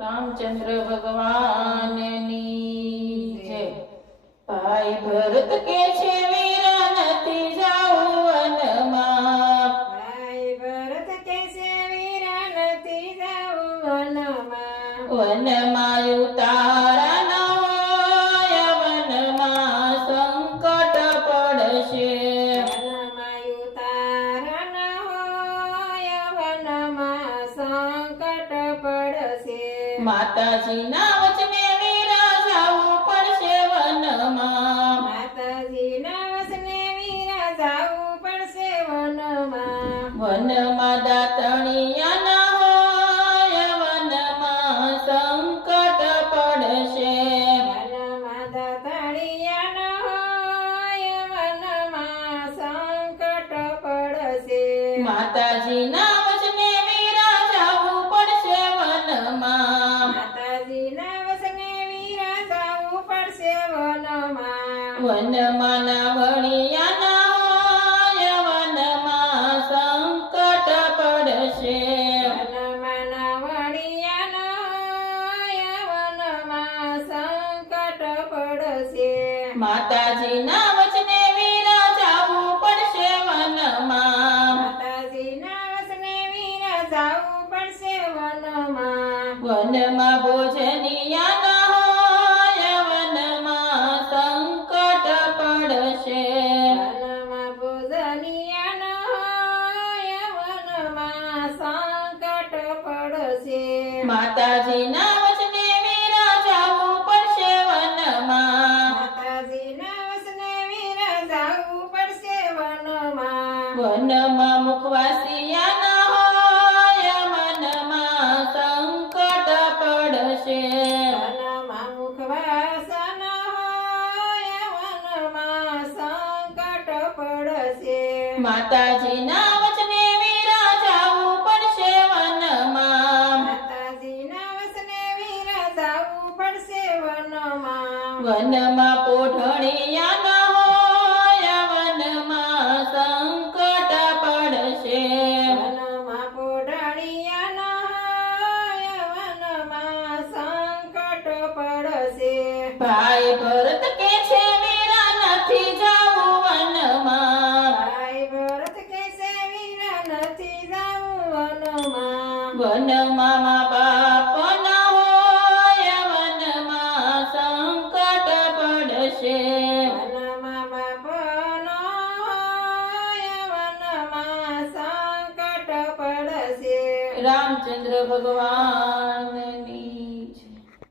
રામચંદ્ર ભગવાનની જય. ભાઈ ભરત કે છે વીરા નથી જાવું વનમાં ભાઈ ભરત કેસે વીરા નથી જાવું વનમાં વનમાં ઉતારા માતાજીના વચને વીરા જાવું પડશે વનમાં. માતાજીના વચને વીરા જાવું પડશે વનમાં. વનમાં દાતણિયા ના હોય વનમાં સંકટ પડશે. વનમાં દાતણિયા ના હોય વનમાં સંકટ પડશે. માતાજીના પડશે વનમાં વનમાં ના વણિયા ના હોય વનમાં પડશે વનમાં માતાજીના વચને વીરા જાવું પડશે વનમાં. માતાજીના વસને વીરા જાવું પડશે માતાજીના વચને વીરા જાવું પડશે વનમાં. માતાજીના પડશે વનમાં. વનમાં મુખવાસિયા હોય મનમાં સંકટ પડશે. વનમાં મુખવાસન હોય વનમાં સંકટ પડશે. માતાજીના વનમાં પોઢણિયા ના હોય વનમાં સંકટ પડશે. વનમાં પોઢણિયા ન હોય વનમાં સંકટ પડશે. ભાઈ ભરત કે છે વીરા નથી જાવું વનમાં. ભાઈ ભરત કેસે વીરા નથી જાવું વનમાં. વનમાં મા રામચંદ્ર ભગવાનની